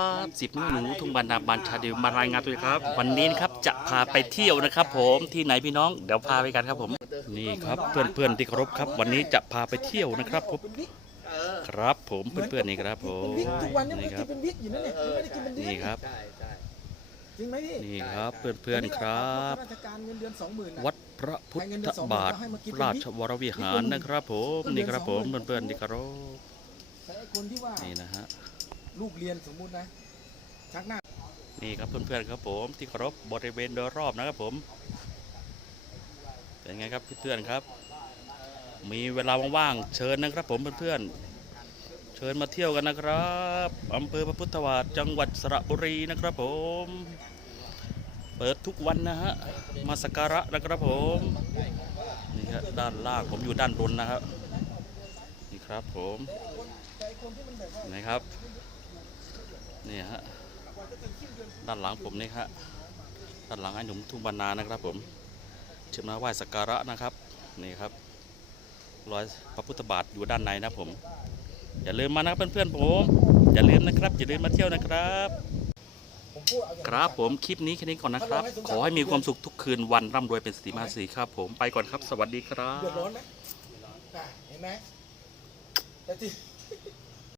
ครับสิบนิ้วหนูทุ่งบานนาบานชาเดวมารายงานตัวครับ วันนี้นะครับจะพาไปเที่ยวนะครับ ผมที่ไหนพี่น้องเดี๋ยวพาไปกันครับผมนี่ครับเพื่อนเพื่อนๆที่เคารพครับ วันนี้จะพาไปเที่ยวนะครับผมเป็นวิกครับผมเพื่อนเพื่อนๆนี่ครับผเป็นมวิกทุกวันเนี่ยมันนี่คกิรับนเป็นวิกอยู่นั่นแหละไม่ได้กินเป็นเดือนนี่ครับใช่ใช่จริงไหมพี่นี่ครับเพื่อนเพื่อนๆครับราชการเงินเดือนสองหมื่นวัดพระพุทธบาทราชวรวิหารนะครับ ผมนี่ครับผมเพื่อนเพื่อนๆที่เคารพแต่ไอ้คนที่ว่านี่นะฮะ ลูกเรียนสมมุตินะ ชักหน้า นี่ครับเพื่อนๆครับผมที่เคารพบริเวณโดยรอบนะครับผม เป็นไงครับเพื่อนๆครับ มีเวลาว่างๆเชิญนะครับผมเพื่อนๆเชิญมาเที่ยวกันนะครับอำเภอพระพุทธบาทจังหวัดสระบุรีนะครับผม เปิดทุกวันนะฮะมาสักการะนะครับผมนี่ครับด้านล่างผมอยู่ด้านบนนะครับนี่ครับผมนะครับ นี่ฮะด้านหลังผมนี่ครับด้านหลังอ้หนุ่มทุ่งบรรนานะครับผมเชิญมาไหว้สักการะนะครับนี่ครับรอยพระพุทธบาทอยู่ด้านในนะผม อย่าลืมมานะครับเพื่อนๆผมอย่าลืมนะครับอย่าลืมมาเที่ยวนะครับ ครับผมคลิปนี้แค่นี้ก่อนนะครับ ขอให้มีความสุขทุกคืนวันร่ำรวยเป็นสิริมาสีครับผมไปก่อนครับ สวัสดีครัเดือดร้บอนไหมเห็นไหมแต่ที่